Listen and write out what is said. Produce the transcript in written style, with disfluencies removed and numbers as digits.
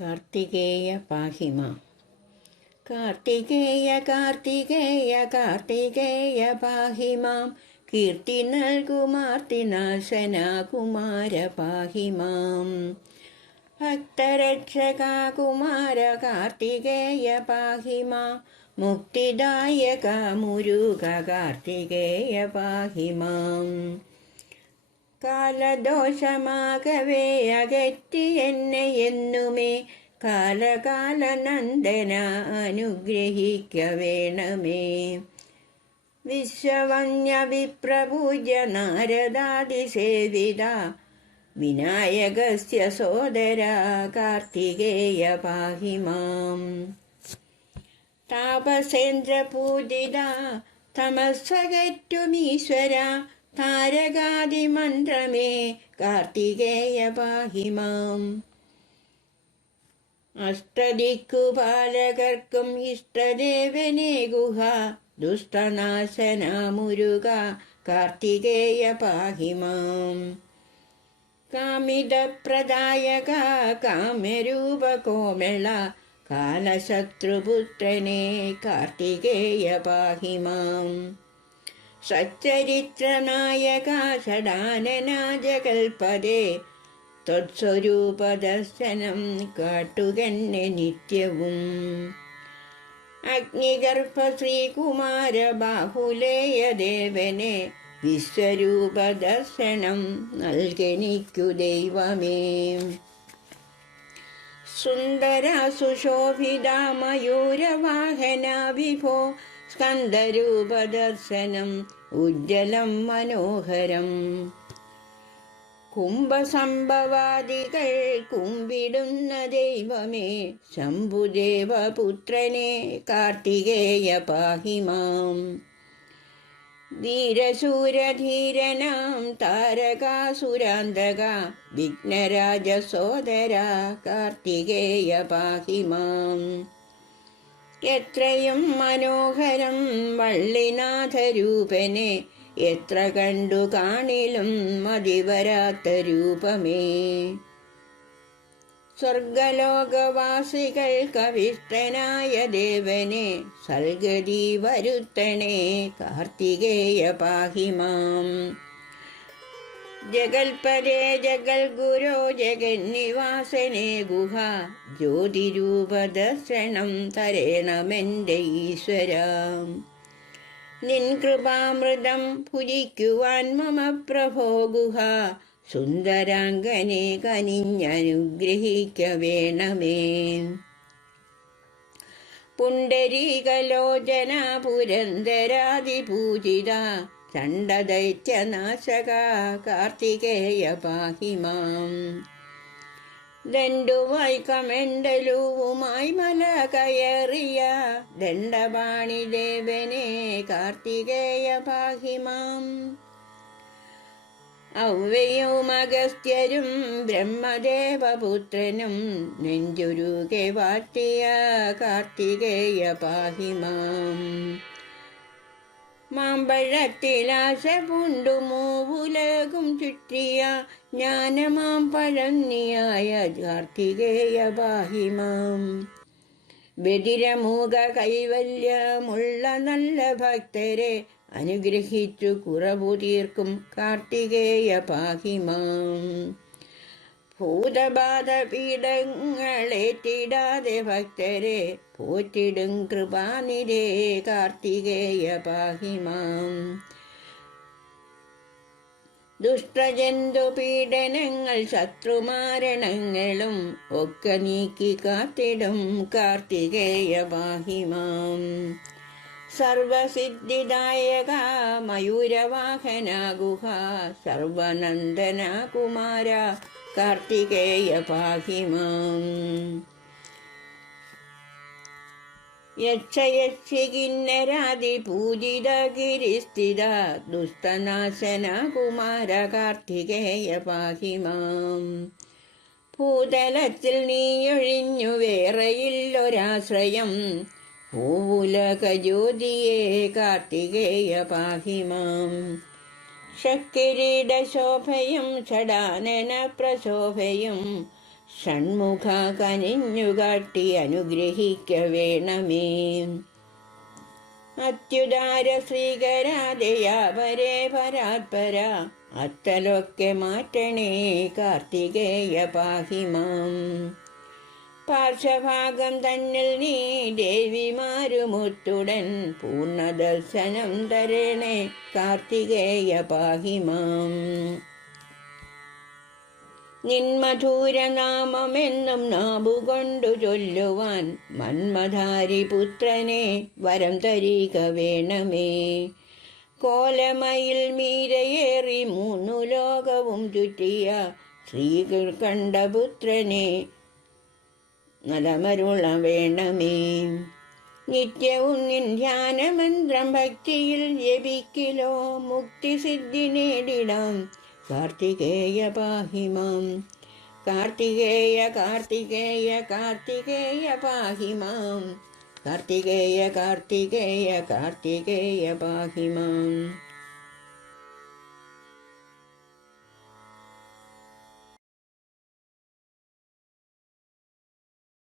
കാർത്തികേയ പാഹിമാം. കാർത്തികേയ കാർത്തികേയ കാർത്തികേയ പാഹിമാം. കീർത്തി നൽകുമാർത്തിനാശന കുമാര പാഹിമാം. ഭക്തരക്ഷക കുമാര കാർത്തികേയ പാഹിമാം. മുക്തിദായക മുരുക കാർത്തികേയ പാഹിമാം. കാലദോഷമാകവേ അകറ്റി എന്നെ എന്നുമേ കാലകാലനന്ദന അനുഗ്രഹിക്ക വേണമേ. വിശ്വവന്യ വിപ്രപൂജ്യ നാരദാദിസേവിത വിനായകസ്യ സോദര കാർത്തികേയ പാഹിമാം. താപസേന്ദ്രപൂജിത തമസ്സകറ്റുമീശ്വര താരകാദിമന്ത്രമേ കാർത്തികേയ പാഹിമാം. അഷ്ടദിക്കുപാലകർക്കും ഇഷ്ടദേവനേ ഗുഹ ദുഷ്ടനാശന മുരുക കാർത്തികേയ പാഹിമാം. കാമിതപ്രദായക കാമ്യരൂപ കോമള കാലശത്രുപുത്രനേ കാർത്തികേയ പാഹിമാം. സച്ചരിത്രനായക ഷഡാനന ജഗൽപദേ ത്വത്സ്വരൂപദർശനം കാട്ടുകന്നെ നിത്യവും. അഗ്നിഗർഭ ശ്രീകുമാര ബാഹുലേയ ദേവനെ വിശ്വരൂപദർശനം നൽകനിക്കു ദൈവമേ. സുന്ദര സുശോഭിത മയൂരവാഹന വിഭോ സ്കന്ദരൂപദർശനം ഉജ്ജ്വലം മനോഹരം. കുംഭസംഭവാദികൾ കുമ്പിടുന്ന ദൈവമേ ശംഭുദേവപുത്രനെ കാർത്തികേയ പാഹിമാം. ധീരശൂരധീരനാം താരകാസുരാന്തക വിഘ്നരാജ സോദര കാർത്തികേയ പാഹിമാം. എത്രയും മനോഹരം വള്ളിനാഥരൂപനെ എത്ര കണ്ടു കാണിലും മതിവരാത്ത രൂപമേ. സ്വർഗലോകവാസികൾ കവിഷ്ടനായ ദേവനെ സൽഗതി വരുത്തണേ കാർത്തികേയ പാഹിമാം. ജഗൽപദേ ജഗൽഗുരോ ജഗന്നിവാസനേ ഗുഹ ജ്യോതിരൂപദർശനം തരേണമെൻ്റെ ഈശ്വര. നിൻ കൃപാമൃതം ഭുജിക്കുവാൻ മമ പ്രഭോ ഗുഹ സുന്ദരാംഗനെ കനിഞ്ഞനുഗ്രഹിക്ക വേണമേ. പുണ്ടരീകലോചന പുരന്തരാദിപൂജിത ചണ്ഡദൈത്യനാശക കാർത്തികേയ പാഹിമാം. ദണ്ഡുവായി കമണ്ടലുവുമായി മല കയറിയ ദണ്ഡപാണി ദേവനെ കാർത്തികേയ പാഹിമാം. ഔവ്യയും അഗസ്ത്യരും ബ്രഹ്മദേവപുത്രനും നെഞ്ചുരുകെ വാട്ടിയ കാർത്തികേയ പാഹിമാം. മാമ്പഴത്തിലാശ പൂണ്ടു മൂവുലകും ചുറ്റിയ ജ്ഞാനമാം പഴന്നിയായ കാർത്തികേയ പാഹിമാം. ബദിരമൂക കൈവല്യമുള്ള നല്ല ഭക്തരെ അനുഗ്രഹിച്ചു കുറവു തീർക്കും കാർത്തികേയ പാഹിമാം. ഭൂതബാധ പീഡങ്ങളേറ്റിടാതെ ഭക്തരെ പോറ്റിടും കൃപാനിരേ കാർത്തികേയ പാഹിമാം. ദുഷ്ടജന്തു പീഡനങ്ങൾ ശത്രുമാരണങ്ങളും ഒക്കെ നീക്കി കാത്തിടും കാർത്തികേയ പാഹിമാം. സർവസിദ്ധിദായക മയൂരവാഹന ഗുഹ സർവനന്ദന കുമാര കാർത്തികേയ പാഹിമാം. യക്ഷയക്ഷി കിന്നരാദി പൂജിത ഗിരിസ്ഥിത ദുഷ്ടനാശന കുമാര കാർത്തികേയ പാഹിമാം. ഭൂതലത്തിൽ നീയൊഴിഞ്ഞു വേറെയില്ലൊരാശ്രയം ഭൂവുലക ജ്യോതിയേ കാർത്തികേയ പാഹിമാം. ഷക്കിരീട ശോഭയും ഷടാനന പ്രശോഭയും ഷൺമുഖ കനിഞ്ഞുകാട്ടി അനുഗ്രഹിക്ക വേണമേ. അത്യുദാര ശ്രീകരാദയാപരേ പരാത്പര അത്തലൊക്കെ മാറ്റണേ കാർത്തികേയ പാഹിമാം. പാർശ്വഭാഗം തന്നിൽ നീ ദേവിമാരുമൊത്തുടൻ പൂർണ്ണദർശനം തരണേ കാർത്തികേയ പാഹിമാം. നിന്മധുരനാമമെന്നും നാവുകൊണ്ടു ചൊല്ലുവാൻ മന്മധാരി പുത്രനെ വരം തരിക വേണമേ. കോലമയിൽ മീരയേറി 3 ലോകവും ചുറ്റിയ ശ്രീകണ്ഠപുത്രനെ നലമരുള വേണമേ. നിത്യവും നിൻ ധ്യാനമന്ത്രം ഭക്തിയിൽ ജപിക്കിലോ മുക്തിസിദ്ധി നേടിടാം കാർത്തികേയ പാഹിമാം. കാർത്തികേയ കാർത്തികേയ കാർത്തികേയ പാഹിമാം. കാർത്തികേയ കാർത്തികേയ കാർത്തികേയ പാഹിമാം.